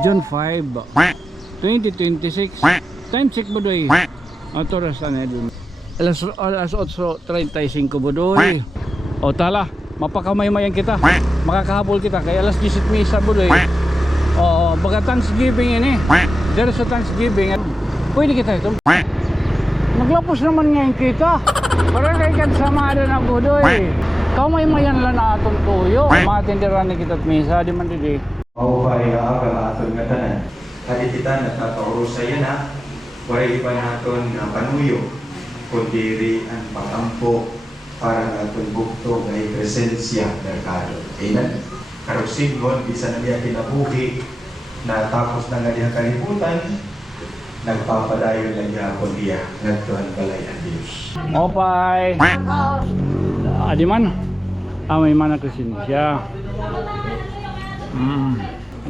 June 5, 2026. Time check budoy. Oras na dun. Alas 8:35 budoy. O tala, mapakamaymayan kita. Makakahabol kita kay alas 10 misa budoy. O baga Thanksgiving ini. Dere sa Thanksgiving. Pwede kita ito. Maglapos naman ngayon kita. Para kay kan sama na budoy. Kamaymayan lang na atong tuyo. Matindiran ni kita at misa di man didi. Maupahay nga aga nga aton nga tanan. Kadi kita nagkakaurusay yan ha. Waray pa naton nga panuyo. Kundiri ang pagampo para nga aton bukto nga presensya merkado. Amen. Karusingon, bisa na niya kinabuhi na tapos na nga diha kalibutan, nagpapadayon na niya ako diya nagtuhan balay ang Diyos. Opay! Adi man? May mana presensya.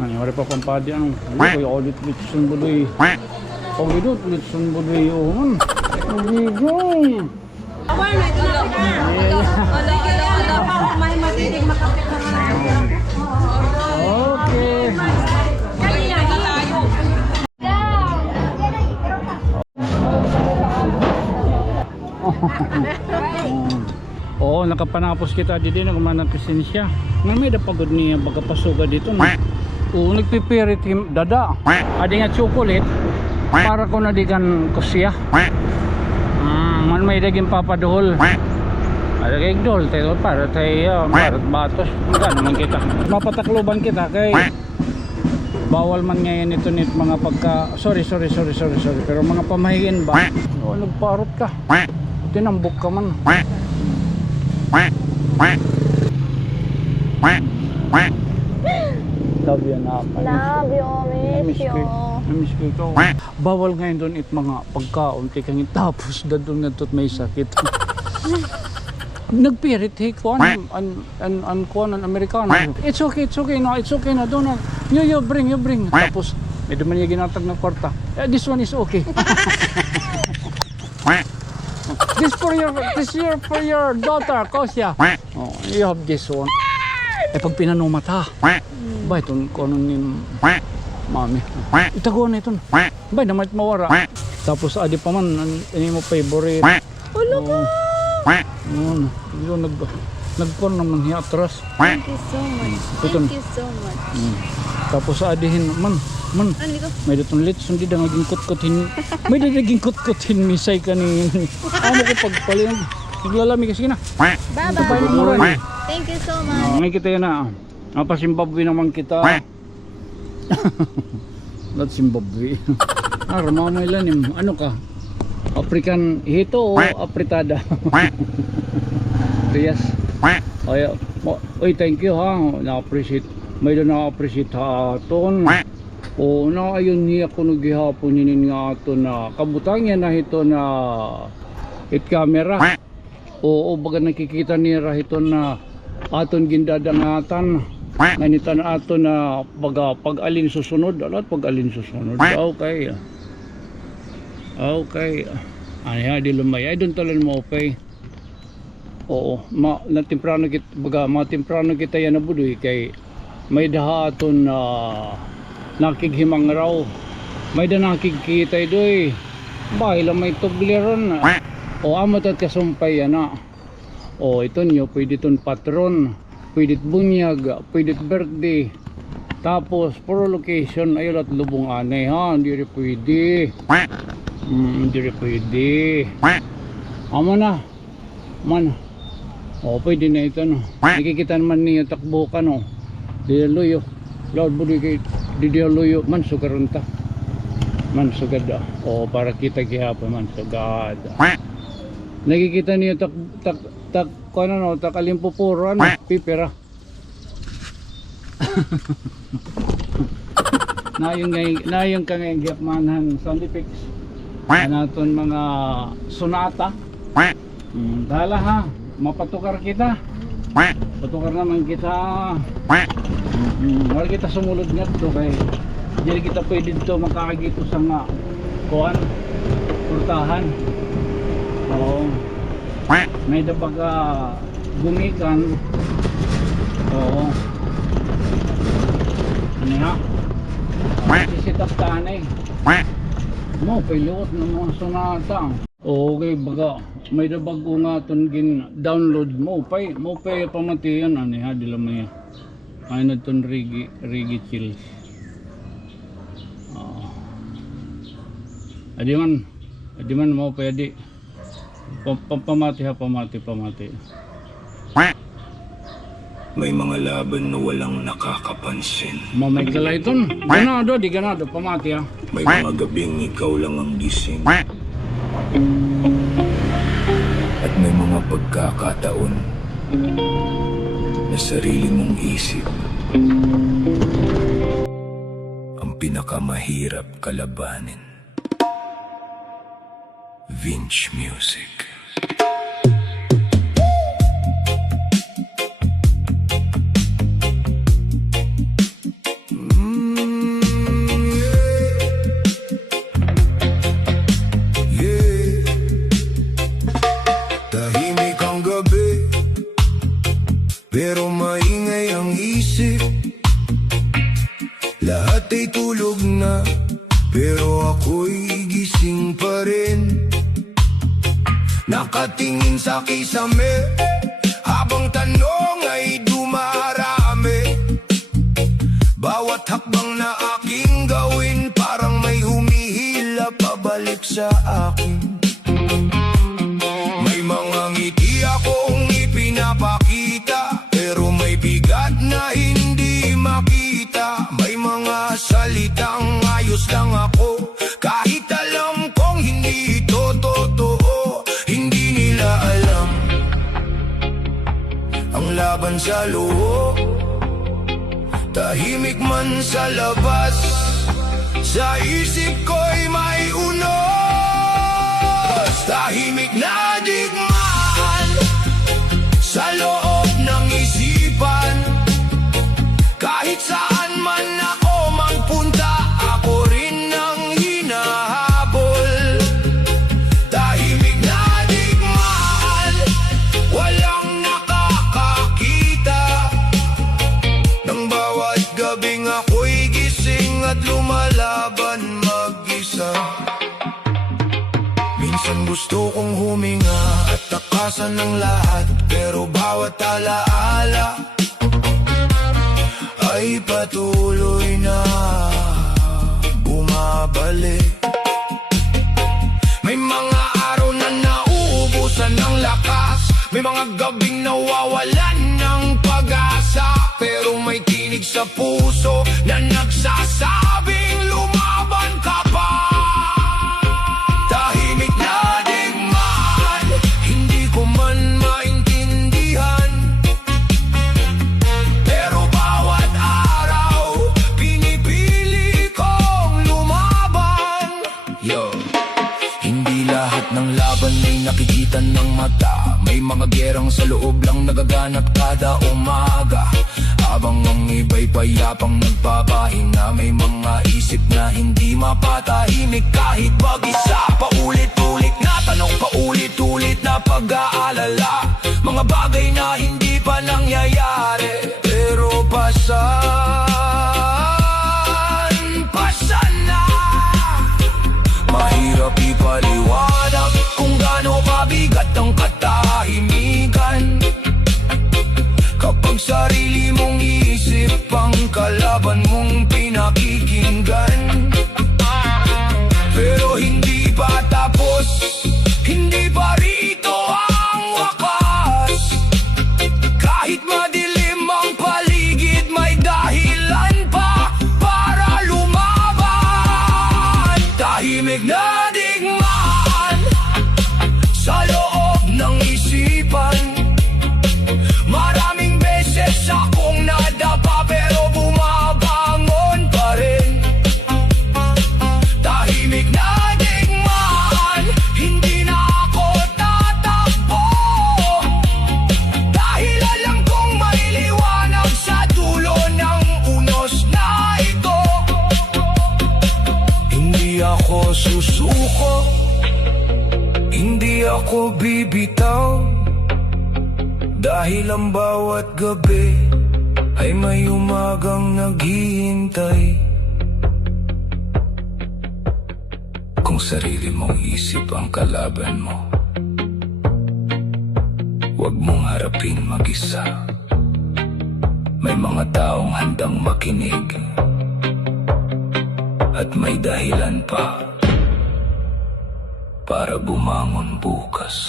Wala pa pampadi anong kaya audit litson budoy. Audit litson budoy yun. Audit. Okay. Oo, nakapanapos kita dito na kumanang presensya. Nga may dapagod niya pagkapasuga dito. Oo, nagpipirit dada. Adi nga chocolate para ko na di kan kusya. Man may daging papaduhol. Ada kay dol tayo para tayo marat batos. Nga naman kita. Mapatakloban kita kay bawal man ngayon ito nit mga pagka sorry pero mga pamahiin ba? Oo, nagparot ka. Tinambok ka man. Love you na. Love you, miss you. Miss ko ikaw. Bawal ngayon doon it mga pagkaon kaya tapos doon nga tot may sakit. Nagpirit hey kuan an kuan an Amerikano. It's okay na doon. You bring. Tapos may duman niya ginatag ng kwarta. This one is okay. This for your daughter, Kosya. Oh, you have this one. Pag pinanumat ha. Ba itong kono ni mami. Itago na ito. Ba naman mawara. Tapos adi pa man ini mo favorite. Ulo ko. Yun nagkon naman hiya atras. Thank you so much. Thank you so much. Tapos adihin man. May datong litson di daging kutkutin. May daging kutkutin misay kanin. Ano ko pagpalin. Naglalami kasi na. Bye-bye. Thank you so much. Ngayon kita yan na. Zimbabwe naman kita. Not Zimbabwe. Ramamay lanim. Ano ka? African hito o apritada? Yes. Oy, thank you ha. Na-appreciate. May doon na-appreciate ha. Ton. O na ayun niya ko nagihapon ninin nga ato na kabutang yan na ito na it camera. O baga nakikita niya ito na aton gindadangatan. Nganita na ato na pag alin susunod. Alat pag alin susunod. Okay. Ay di lumay. Ay doon talan mo okay. Oo. Temprano kita yan na budoy kay may daha aton na nakighimang raw. May da nakikita doy. Bahay lang may tubliron. O amat at kasumpay yan na. O ito nyo, pwede itong patron, pwede bunyag, pwede birthday. Tapos puro location ayun at lubong anay ha. Hindi rin pwede. Hindi rin pwede. Amo na. Man. O pwede na ito no. Nakikita naman niyo takbo ka no. Diluyo. Lord budoy kay diluyo man sugarunta. Man sugad. O para kita gihapon man sugad. Nakikita niyo tak kono no tak alimpupuro ano pipera. na yung kang gyapmanhan sound effects. Anaton mga sonata. Dala ha, mapatukar kita. Patukar naman kita. Wala kita sumulod nga to kay dili kita pwede dito makakagito sa nga kuan purtahan. Oo. May dabaga gumikan. Oo. Ano ha? Sisitap tanay. Mo, pilot ng mga sonata. Okay, baga, may dabag ko nga ton gin download mo pay pamatiyan ani ha dila may ay na ton rigi chills. Adi man mo pwede pamati ha pamati. May mga laban na walang nakakapansin. Mamay kalayton. Ganado, di ganado pamati ha. May mga gabing ikaw lang ang gising. At may mga pagkakataon na sarili mong isip ang pinakamahirap kalabanin. Vince Music. Tahimik ang gabi, pero maingay ang isip. Lahat ay tulog na, pero ako'y gising pa rin. Nakatingin sa kisame, habang tanong ay dumarami. Bawat hakbang na aking gawin, parang may humihila pabalik sa akin. May mga ngiti akong ipinapakita, pero may bigat na hindi makita. May mga salitang ayos lang ako, kahit alam kong hindi ito totoo. Hindi nila alam ang laban sa loob. Tahimik man sa labas, sa isip ko'y may unos. Tahimik na digmaan sa loob ng isipan. Kahit saan man ako magpunta, ako rin ang hinahabol. Tahimik na digmaan, walang nakakakita. Nang bawat gabing ako'y gising at lumalaban mag-isa. Minsan gusto kong huminga at takasan ng lahat, pero bawat alaala ay patuloy na bumabalik. May mga araw na nauubusan ng lakas, may mga gabing nawawalan ng pag-asa, pero may tinig sa puso na nagsasabing lumaban ka pa. Tahimik na digmaan, hindi ko man maintindihan, pero bawat araw pinipili kong lumaban. Hindi lahat ng laban ay nakikita ng mata. May mga gerang sa loob lang nagaganap kada umaga. Habang ang iba'y payapang nagpapahinga, may mga isip na hindi mapatahimik kahit mag-isa. Paulit-ulit na tanong, paulit-ulit na pag-aalala. Mga bagay na hindi pa nangyayari, pero pasan na. Mahirap ipaliwanag kung gaano kabigat ang katahimikan, kapag sarili mong isip ang kalaban mong pinakikinggan. Pero hindi pa tapos, hindi pa rito ang wakas. Kahit madilim ang paligid, may dahilan pa para lumaban. Tahimik na digmaan sa loob ng isipan. Maraming beses akong nadapa, pero bumabangon pa rin. Tahimik na digmaan, hindi na ako tatakbo, dahil alam kong may liwanag sa dulo ng unos na ito. Hindi ako susuko, hindi ako bibitaw, dahil ang bawat gabi ay may umagang naghihintay. kung sarili mong isip ang kalaban mo, huwag mong harapin mag-isa. May mga taong handang makinig at may dahilan pa para bumangon bukas.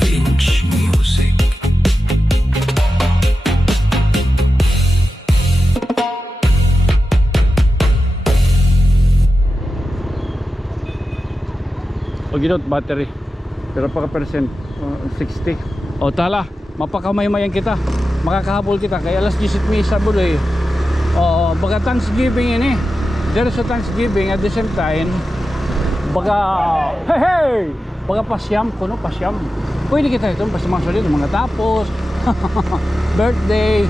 Vince Music. O ginot battery. Pero pa ka percent? 60. O tala, mapakamay-mayan kita. Makakahabol kita. Kaya alas 10 misa buloy. O baga Thanksgiving ini. There's a Thanksgiving at the same time. Baga, hey hey! Baga pasyam, kuno pasyam. Pwede kita ito, basta mga solid, mga tapos. Birthday.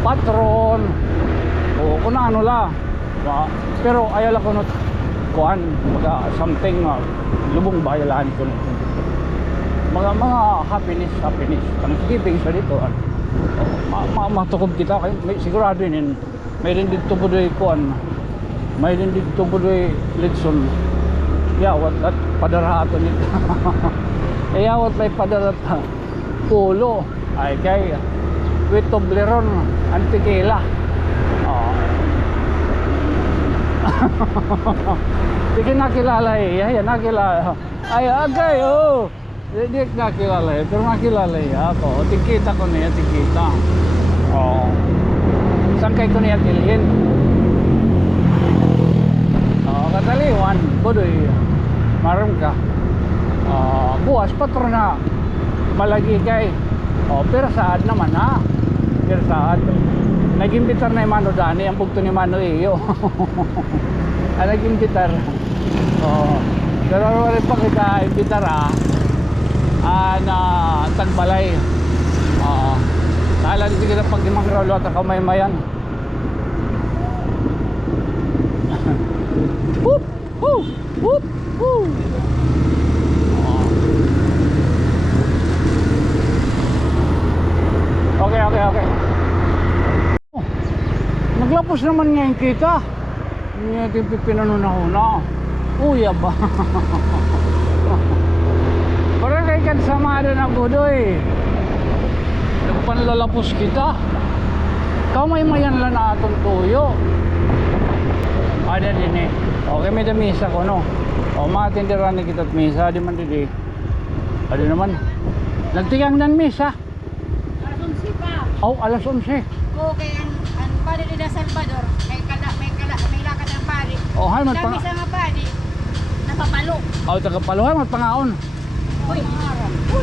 Patron. O kung ano la. Pero ayala ko not kuan, baga something lubong bayalan ko mga happiness Thanksgiving sa dito matukob kita kay sigurado din may rin dito budoy kuan, may rin dito budoy litson yawat at padarahato nito yawat may padarat pulo ay kay with Toblerone antikela Hindi nakilala eh. Ay, nakilala. Ay, agay, oh. Hindi nakilala eh. Pero nakilala eh ako. Tingkita ko niya, tingkita. Oo. Saan kayo ko niya tilhin? Oo, kataliwan. Budoy. Maram ka. Buwas, patro na. Malagi kay. Pero saad naman ha. Pero saad. Nag-imbitar na yung Mano Dani, ang bugto ni Mano Iyo. Nag-imbitar. Pero wala pa kita imbitar na tagbalay. Kala dito kita pag dimang rolo at kamay-mayan. Whoop! Whoop! Whoop! Whoop! Okay. Naglapos naman ngayon kita. Hindi natin pinanunahuna. Uya ba? Parang kay kansamada na budoy. Nagpanlalapos kita. Kamay-mayan lang na atong tuyo. Ada din eh. Okay, may damisa ko no. Matindiran ni kita at misa. Di man didi. Ada naman. Nagtigang nan misa. Alas 11 pa. Alas 11. Okay, ang pari ni Salvador, may lakad ng pari. Hay man Dami sa mga pari, napapalo. Tagapalo hay man pangaon. Uy, harap. Uy,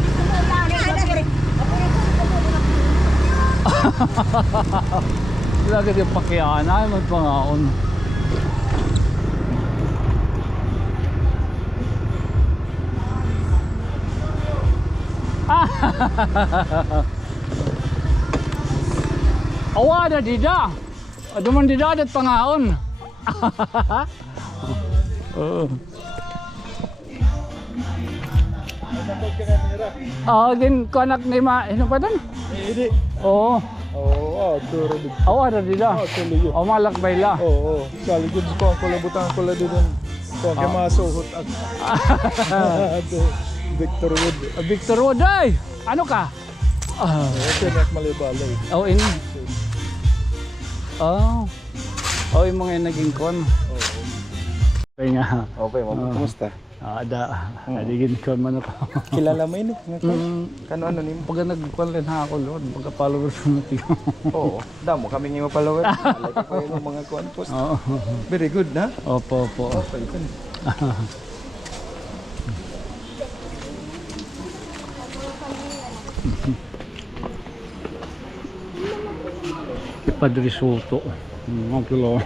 Lagi di pakiana hay man pangaon. Awada dida. Aduman dida adat pangaon. Din kanak ni ano pa doon? Hindi. Oo. Turo din. Ada dida. Tuloy yun. Malakbay la. Sali good ko ang kulabutan ko la din. So kay masuhot at Victor Wood. Victor Wood ay. Ano ka? Tiyak malibalay. Ini. Yung mga naging kon. Okay nga. Okay, kumusta? Adigin kon man ako. Kilala mo yun eh. Ano nimo? Pag nagkon rin ako lord, pagka followers mo tiyo. Oo, damo kami ng follower. Like ko yung mga kuan post. Very good na. Opo. Okay, ito. Padre Soto. Kilo.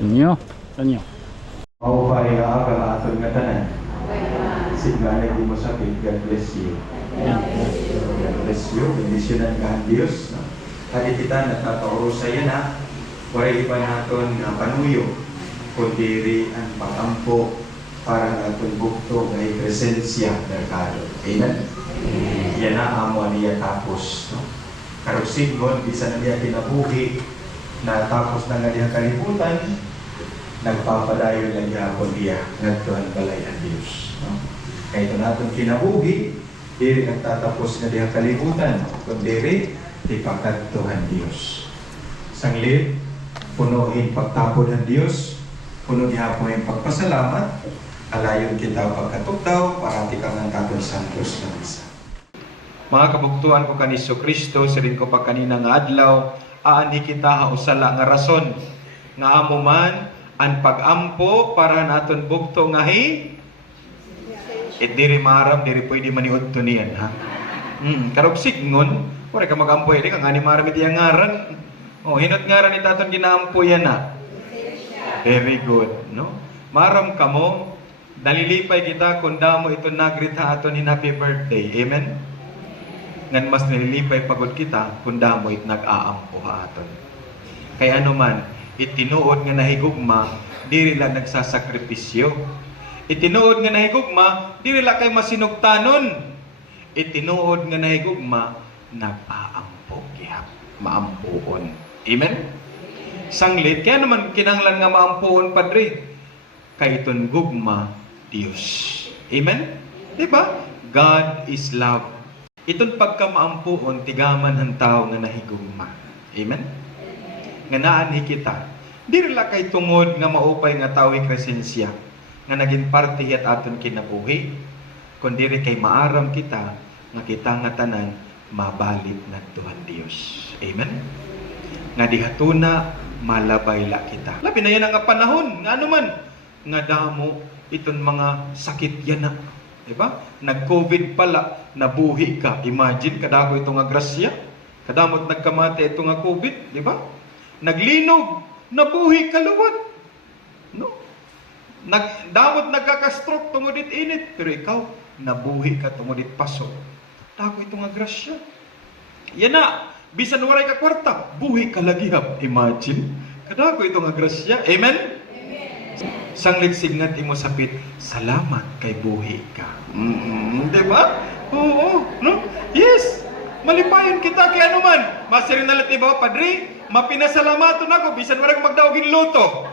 Inyo. Maupay ka ang atong nga tanan. Sigla di mo sakit. God bless you. God bless you. Bendisyonan ka ang Diyos. Kali kita natatawro sa iyo na waray iba naton panuyo kundi ang patampo para naton bukto ay presensya merkado. Amen? Yan na amo niya tapos. Karong sigmon, bisa na niya kinabuhi na tapos na nga diha kalibutan, nagpapadayon lang gihapon diya ngadtuhan balay ang Dios. No? Kaya ito natin kinabuhi, diri nagtatapos na diha kalibutan, kundi di pagkadtuhan Dios. Sanglit, punuin pagtapod ng Dios, puno gihapon yung pagpasalamat, alayon kita pagkatukdaw, parati kang ang katong santos ng isa. Mga kabuktuan ko kaniso Kristo, sirin ko pa kanina nga adlaw, aani kita hausala nga rason, nga amo man, ang pag-ampo para naton bukto nga diri maram, diri pwede maniud to niyan, ha? Karog signon, wala ka mag-ampo, di ka nga ni maram iti ang ngaran. Hinot ngaran iti aton ginaampo yan, ha? Very good, no? Maram kamo, nalilipay kita kung damo ito nagrita aton in happy birthday. Amen? Ngan mas nalilipay pagod kita kung damo it nag-aampo ha aton. Kaya ano man, itinuod nga nahigugma, diri lang nagsasakripisyo. Itinuod nga nahigugma, diri lang kay masinugtanon. Itinuod nga nahigugma, nag-aampo gihap, maampuon. Amen? Sanglit, kaya naman kinanglan nga maampuon, Padre. Kay iton gugma, Dios. Amen? Diba? God is love. Iton pagkamaampuon, tigaman ang tao nga nahigugma. Amen? Nga naanhi kita. Diri lang kay tungod nga maupay nga tawi kresensya nga naging parte at aton kinabuhi. Kundi kay maaram kita nga kita nga tanan mabalit na Tuhan Dios. Amen? Nga dihatuna malabayla kita. Labi na yan ang panahon. Nga naman, nga damo iton mga sakit yan na. Diba? Nag-COVID pala, nabuhi ka. Imagine, kadako ito nga grasya. Kadamot nagkamate ito nga COVID. Diba? Naglinog, nabuhi ka luwat. No? Damot nagkakastroke, tungudit init. Pero ikaw, nabuhi ka, tungudit paso. Dako ito nga grasya. Yan na, bisan waray ka kwarta, buhi ka lagihap. Imagine, kadako ito nga grasya. Amen? Sanglit signat imo sapit, salamat kay buhi ka. Diba? Oo, no? Yes! Malipayon kita kaya naman. Masirin na lahat iba, Padre, mapinasalamaton ako, bisan waray ko magdaugin luto.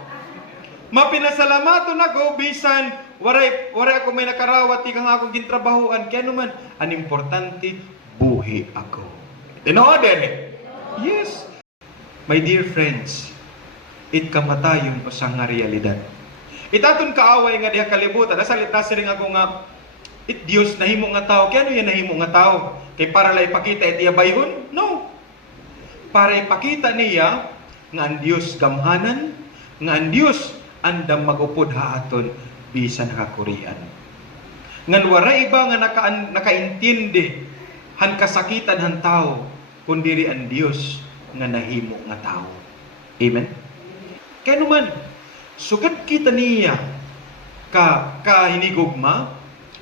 Mapinasalamaton ako, bisan waray ako may nakarawat, ikang akong gintrabahuan. Kaya naman, ang importante, buhi ako. Tinoodin? Yes! My dear friends, it kamatayon ko sa nga realidad. Itaton kaaway nga diha kalibutan. Nasalit na siring ako nga, it Dios nahimo nga tao. Kaya ano yan nahimo nga tao? Kay para lang ipakita iti bayhon? No. Para ipakita niya nga ang Dios gamhanan, nga ang Dios andam magupod haaton bisan nakakurian. Ngan waray iba nga nakaintindi han kasakitan han tao kundiri ang Dios nga nahimo nga tao. Amen? Kaya naman, sugat kita niya ka hinigugma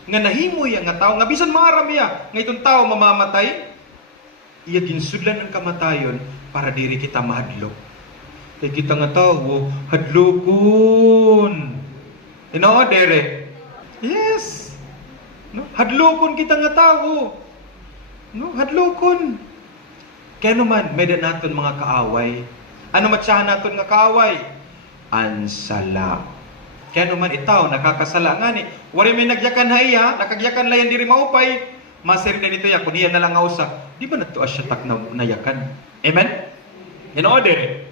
nga nahimo iya nga tao nga bisan maaram iya nga itong tao mamamatay iya ginsudlan ang kamatayon para diri kita mahadlok. Kay kita nga tao hadlokon. Dere. Yes. No, hadlokon kita nga tao. No, hadlokon. Kaya naman medan naton mga kaaway. Ano matsahan naton nga kaaway? Ansala. Kaya naman itaw, nakakasala nga ni. Wari may nagyakan haya, nakagyakan layan diri maupay, masir na nito ya, kung iyan na lang ausa, di ba natuas siya tak na nayakan? Amen? In order?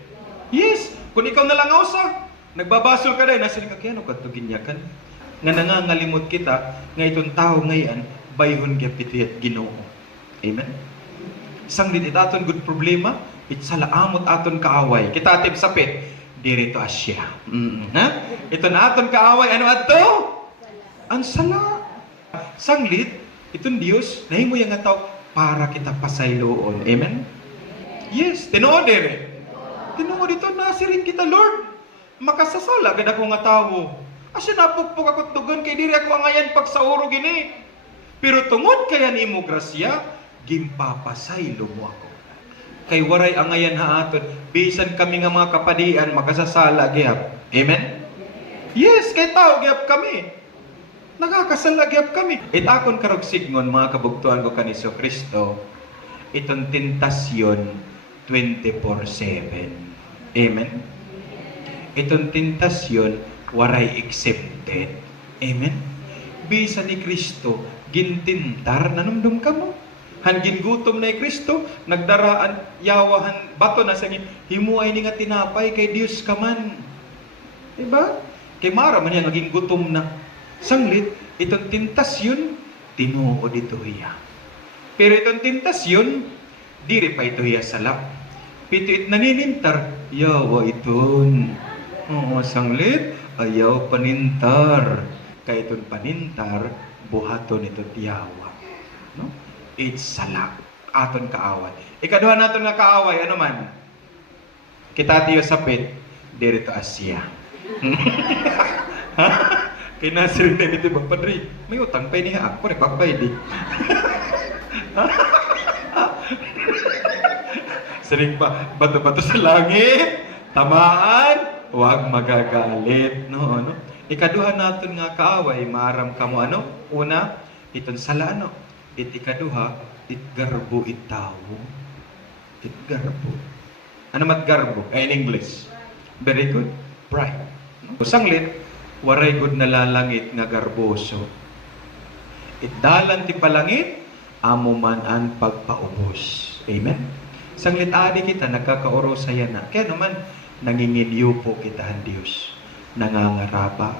Yes. Kung ikaw na lang ausa, nagbabasol ka dahil, nasir ka kaya no ka ginyakan? Nga nangangalimot kita, nga itong tao ngayon, bayhon gapitiyat Ginoo. Amen? Isang din itaton good problema, itsalaamot aton kaaway. Kita atip sapit, dirito asya. Ha? Ito na aton kaaway. Ano ato? Ang sala. Sanglit, itong Diyos, nahimo yung nga tao para kita pasayloon. Amen? Yes, tinuod dire. Tinuod ito, nasirin kita, Lord. Makasasala, ganda ko nga tao. Asya napukpuk ako tugon, kay diri ako angayan pag sa uro gini. Pero tungod kaya ni mo grasya, gimpapasaylo mo ako. Kay waray angayan haaton, bisan kami nga mga kapadian, makasasala gyap. Amen? Yes, kay tao gyap kami. Nakakasala gyap kami. It akon karog signon mga kabugtuan ko kaniso Kristo. itong tentasyon 24/7. Amen. Itong tentasyon waray accepted. Amen. Bisa ni Kristo gintintar nanumdum ka mo. Han gingutom na Kristo, nagdaraan yawahan bato na sa himuay ni nga tinapay kay Dios ka man. Diba? Kay mara man yan naging gutom na. Sanglit, itong tentasyon tinuod ito hiya. Pero itong tentasyon diri pa ito hiya salap. Pito it naninintar, yawa iton. Oo, sanglit, ayaw panintar. Kaya itong panintar, buhaton ito yawa. No? It's salak. Aton kaaway. Ikaduha naton nga kaaway, ano man? Kita tiyo sapit, dito Asya. Kinasirin na ito, Padre, may utang pa niya ako, nagpapay di. Sering pa, bato-bato sa langit, tamaan, huwag magagalit. No, ano? Ikaduha naton nga kaaway, maaram ka mo ano? Una, iton sala ano? Ikaduha, garbo itawo. Garbo. Ano mat garbo? In English. Very good. Pride. Sanglit, waray good na lalangit nga garboso. Dalan ti palangit, amo man ang pagpaubos. Amen? Sanglit adi kita, nagkakaoro sa yana. Kaya naman, nanginginyo po kita ang Diyos. Nangangarapa.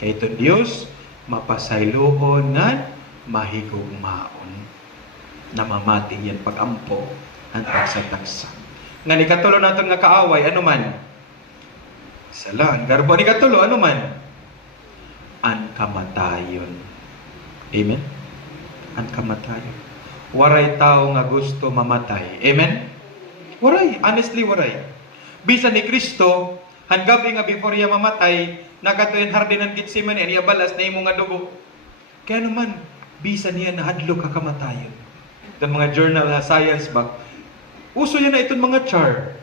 Kaya ito Diyos, mapasayloon nga, mahigugmaon. Namamati yan pag-ampo ang tagsa-tagsa. Nga ni katulo natin nga kaaway, ano man? Salaan. Garbo ni katulo, ano man? Ang kamatayon. Amen? Ang kamatayon. Waray tao nga gusto mamatay. Amen? Waray. Honestly, waray. Bisa ni Kristo, hanggabi nga before iya mamatay, nakatuyan hardinan Gitsemane, niya balas na imo nga dugo. Kaya naman, bisa niya nahadlo ka kamatayon. Itong mga journal na science ba, uso yan na itong mga char.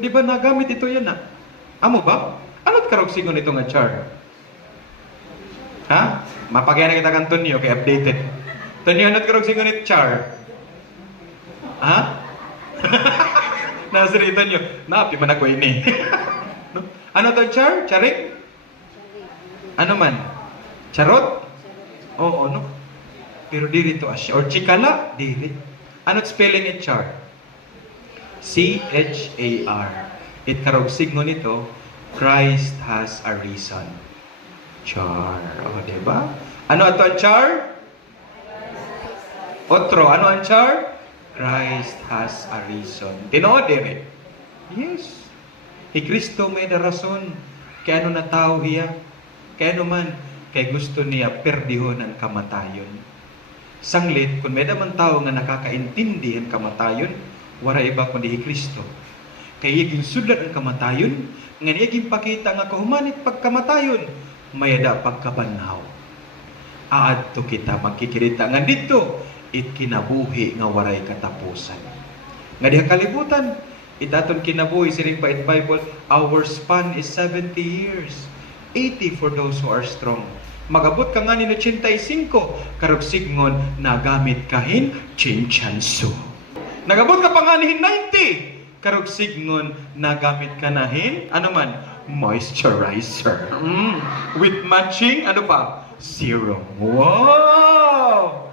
Di ba nagamit ito yan na? Amo ba? Ano't karugsingon ito nga char? Ha? Mapagyan na kita kang Tonyo, kaya updated. Tonyo, ano't karugsingon ito char? Ha? Nasa rin Tonyo, naapi man ako ini. No? Ano to char? Charik? Ano man? Charot? Oo, no? Pero diri to asya. Or chikala? Diri. Ano't spelling it char? C-H-A-R. It karugsingon nito, Christ has a reason. Char. O, diba? Ano ito ang char? Otro. Ano ang char? Christ has a reason. Tinood diri? Yes. Kristo may da rason. Kaya ano na tao hiya? Kaya naman, kay gusto niya perdihon ang kamatayon. Sanglit, kung may naman tao nga nakakaintindi ang kamatayon, wala iba kundi Kristo. Kaya iging sudlan ang kamatayon, nga iging pakita nga kahumanit pagkamatayon, mayada pagkabanhaw. Aadto kita magkikirita nga dito, it kinabuhi nga waray katapusan. Nga diha kalibutan, itaton kinabuhi siring pa in Bible, our span is 70 years. 80 for those who are strong. Magabot ka nga ni 85, karugsignon nagamit kahin chinchanso. Nagabot ka pa nga ni 90, karugsignon nagamit ka nahin, ano man, moisturizer. With matching, ano pa? Serum. Wow!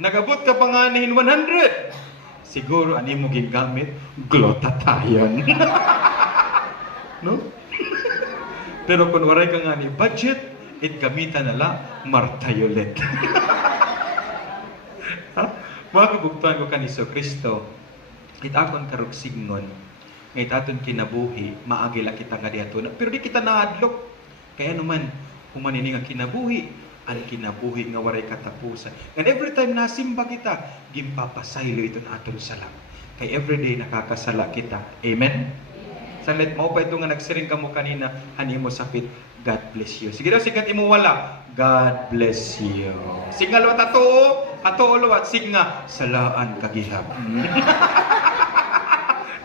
Nagabot ka pa nga ni 100, siguro ani mo gigamit glutathione. No? Pero kung waray ka nga ni budget, it gamitan nala martayolet. Mga kabugtuhan ko kaniso Kristo, it akon karugsignon, ngayit aton kinabuhi, maagila kita nga diato. Pero di kita naadlok. Kaya naman, humanini nga kinabuhi, ang kinabuhi nga waray katapusan. And every time nasimba kita, gimpapasaylo ito na aton salam. Kay everyday nakakasala kita. Amen? Salit mo pa ito nga nagsiring ka mo kanina, hani mo sapit, God bless you. Sige daw, sigat imo wala, God bless you. Singal wa tatoo, atoo luwat, signa, salaan kagihap.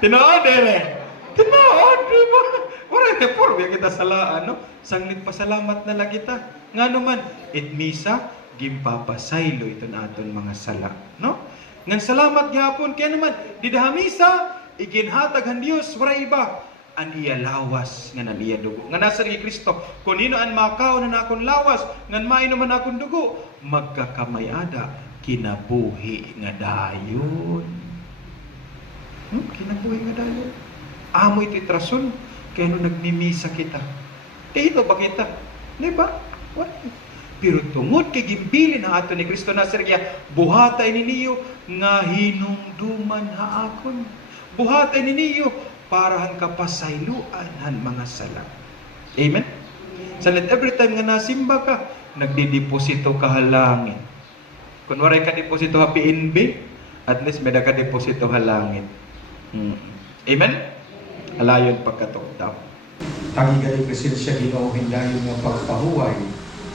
Tinood, ere. Tinood, diba? Wala, puro kita salaan, no? Sanglit pasalamat na lang kita. Nga naman, it misa, gimpapasaylo ito na aton mga sala, no? Ngan salamat gyapon kaya naman didahamisa iginhatag han Dios waray iba an iya lawas nga nan iya dugo. Nga nasa ni Kristo, kung nino an makaw na nakon lawas, ngan maino man akong dugo, magkakamayada kinabuhi nga dayon. Kinabuhi nga dayon. Amoy titrason, kaya no nagmimisa kita. Ito ba kita? Di ba? Pero tungod kay gimbilin ang ato ni Kristo Nazaria, buhatay ninyo nga hinungduman haakon. Buhatay ninyo para han kapasayloan han mga sala. Amen? So let every time nga nasimba ka, nagdideposito ka halangin. Kung waray ka deposito ha PNB, at least may ka deposito halangin. Amen? Alayon pagkatoktaw. Tagigali kasi siya ginawin dahil nga pagpahuway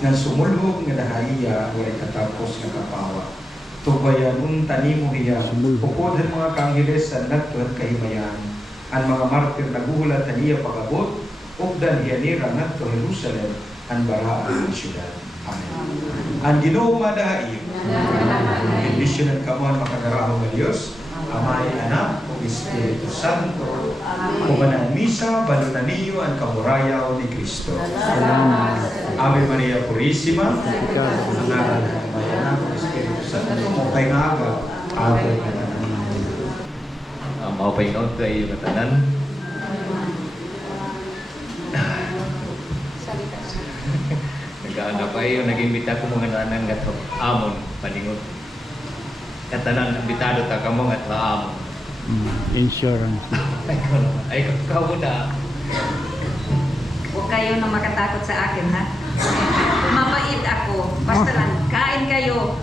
ng sumulhog nga dahaya waray katapos nga kapawa. Tubayanun tanimo hiya, pupod ang mga kanghiles sa nagtuan kahimayan, ang mga martir naguhulat niya pagabot, ugdan hiya nira nagto Jerusalem, ang baraan ng syudad. Amen. Ang Ginoo madahayo, bendisyonan kamo ang makagarahong nga Diyos, Amay, Anak, o Espiritu Santo, kumanang misa, balunan niyo ang kamurayaw ni Kristo. Ave Maria Purisima, ang ngalan ng Amay, Anak, o Espiritu Santo, mapay nga aga, Ave Maria. Maupay noon kayo matanan. Nagkahanap kayo, nag-imbita ko mga nanang gato, amon, paningon. Katanan, imbitado ta ka mga gato, amon. Insurance. Ay, kakaw na. Huwag kayo na makatakot sa akin, ha? Mabait ako. Basta lang, kain kayo.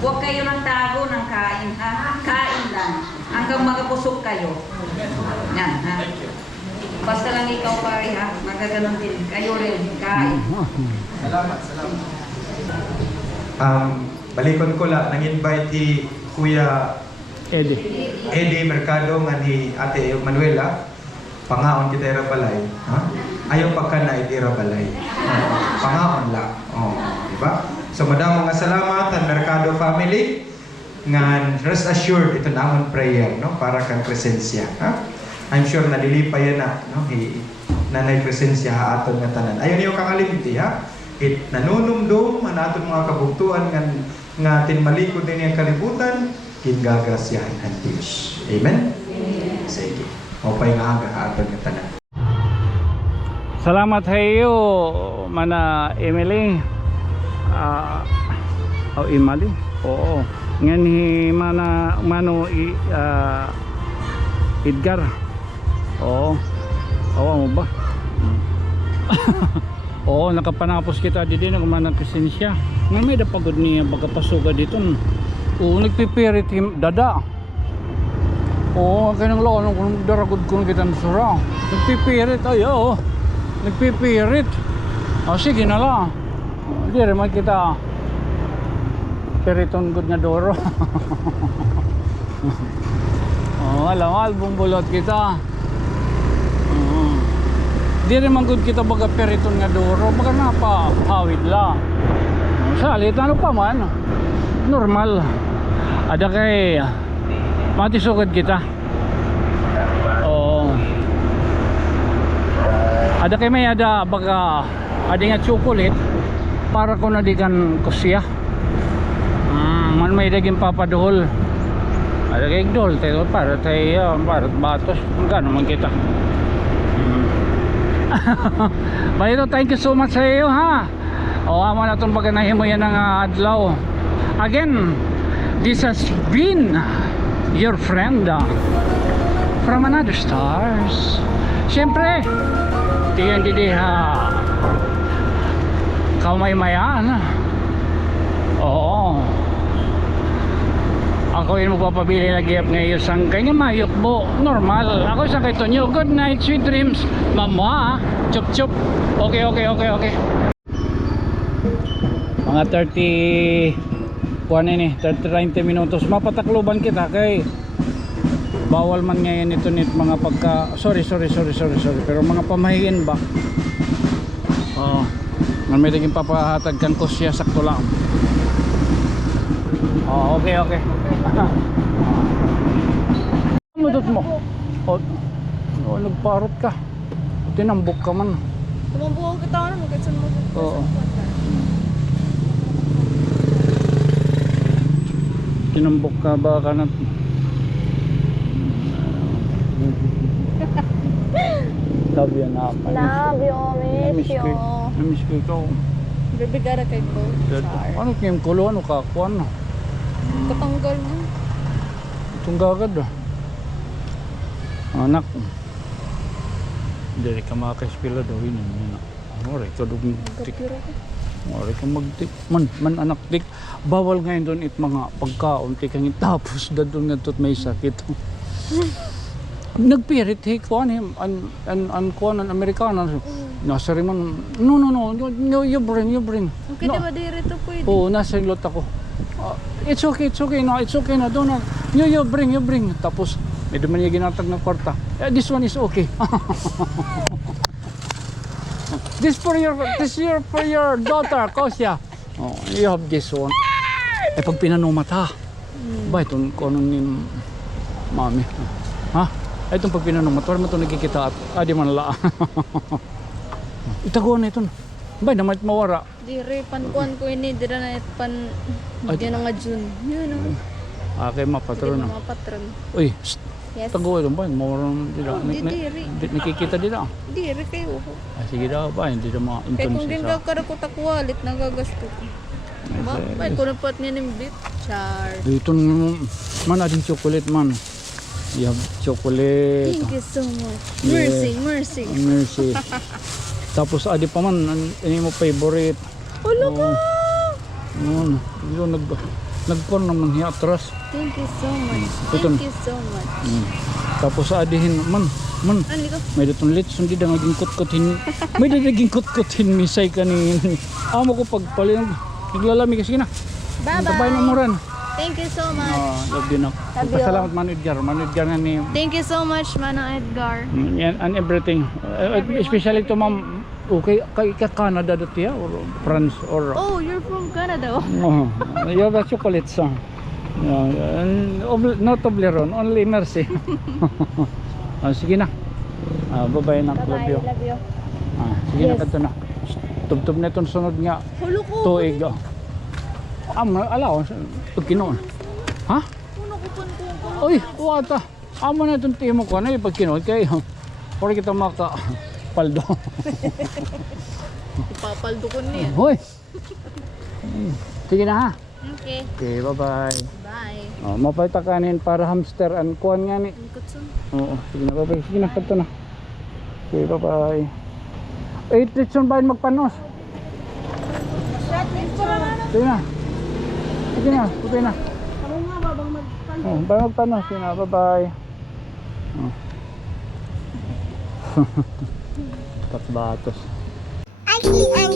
Huwag kayo ng tago ng kain, ha? Kain lang. Hanggang magabusog kayo. Yan, ha? Basta lang ikaw, pare, ha? Magaganon din. Kayo rin, kain. Salamat. Balikon ko lang, nang-invite ni Kuya Eddie Mercado nga ni Ate Manuela, pangaon kita irabalay. Ayaw pagka na irabalay. Pangaon lang. Diba? So madamo nga salamat ang Mercado family nga rest assured ito namon prayer no para kang presensya. I'm sure na dilipay na no nanay presensya ha aton nga tanan. Ayon niyo kakalimti ha. It nanunumdum ang aton mga kabugtuan nga tinmalikod din ang kalibutan kingagrasyahan ang Diyos. Amen? Sige. Mapay nga aga aton nga tanan. Salamat hayo mana Emily. Emily. Oo. Ngan hi mano Edgar. Oo. Awa mo ba? Oo, nakapanapos kita din ng manang presensya. Nga may dapagod niya bagapasuga dito. Oo, nagpipirit dada. Oo, kaya ng laon kung daragod ko kita nasura. Nagpipirit, oo. Nagpipirit. Sige na lang. Hindi rin kita periton good nga doro. Alam, bumbulot kita. Di rin man good kita baga periton nga doro. Baga napa hawid la. Salit ano pa man. Normal. Ada kay matisugad kita. Ada kay may ada baga ada nga chocolate para ko na di kan kusya. Man may daging papaduhol. Ada kay dol tayo para tayo para batos gano man kita. Bayro, thank you so much sa iyo ha. Amo na itong baga nahimo yan ng adlaw. Again, this has been your friend from another stars. Siyempre, tiyan didi ha kamay-mayan. Oo. Ako yung magpapabili na giyap ngayon sangkay nga mayukbo. Normal. Ako sa kay Tonyo. Good night, sweet dreams. Mama, chup chup. Okay. Mga 30-90 minutos. Mapatakluban kita kay bawal man ngayon ito nit mga pagka sorry pero mga pamahiin ba may naging papahatag kang kusya sakto lang. Oh, okay, okay. Mudot mo. Oh, nagparot ka. Tinambok ka man. Tumambukaw kita na, magkatsan mo. Oo. Tinambok ka ba ka na? Love you na. Love you, miss you. Namiss ko ikaw. Bibigara kay ko. Char. Ano kayong kulo? Ano ka? Kuan? Katanggal mo. Itong gagad ah. Anak. Dari ka makaspila daw yun. Ori ka doon magtik. Kapiro ko. Ori ka magtik. Man anak tik. Bawal ngayon doon it mga pagkaon. Tikang itapos doon nga to't may sakit. Nagpirit hey kuan him an kuan an Amerikana. Nasa rin man. No, you bring. Okay, diba dito pwede? Oo, nasa lot ako. It's okay na. Don't you bring. Tapos, medyo man yung ginatag ng kwarta. This one is okay. This for your daughter, Kosya. Oh, you have this one. Eh, pag pinanumat ha. Ba, itong konon ni mami. Ha? Itong pag pinanumat, wala mo ito nakikita at di man la. Itaguan na ito. Ba, naman mawara. Dire, pankuan ko ini, dire na pan... Diyan nga June. Yun o. Okay, mapatron Dire na. mga patron. Uy, Yes. taguan ito ba? Mawaran dila. Oh, di diri. Nakikita dila. Dire kayo. Sige daw ba, hindi na mga Kaya kung din influence daw kada ko takwalit, nagagasto ko. Ba, ko na pat niya ng bit. Char. dito man ating chocolate man. You have chocolate. Thank you so much. Yeah. Mercy. Mercy. Tapos adi pa man, ano mo favorite. Ulo ko! Yun, nagpon naman hiya atras. Thank you so much. Ito. Thank you so much. Tapos adihin man. Ano ko? May datong litson di da naging kutkutin. May da naging kutkutin misay kanin. Amo ko pagpalin naglalami kasi na. Tabay Bye-bye. na muran. Thank you so much. Love you na. Love you. Pasalamat Manu Edgar nga ni Thank you so much, Manang Edgar. yan and everything. Especially to ma'am. Okay, kay Canada dati or France or Oh, you're from Canada. you have a chocolate song. Not Toblerone, only Mercy. Sige na. Bye-bye na. Love you. Love you. Sige na Yes. kadto na. Tubtob na itong sunod nga. Hulo ko. Tuig. Alaw. Pag kinoon. Ha? Puno ko pun kung Uy, wata. Amo na itong timo ko na pag kinoon. Kaya, para kita maka paldo. ipapaldo ko niya. Hoy. Sige na ha. Okay. Okay, bye-bye. Bye. Mapayta kanin para hamster and kuhan nga ni. Ikutsun. Oo, sige na, bye-bye. Sige na, kadto na. Okay, bye-bye. 8 litson ba yung magpanos? Sige na. Sige na, bye na. Ako nga babang magpaldo. Oh, bye magpanos. Sige na, bye-bye. Batos. Aki ang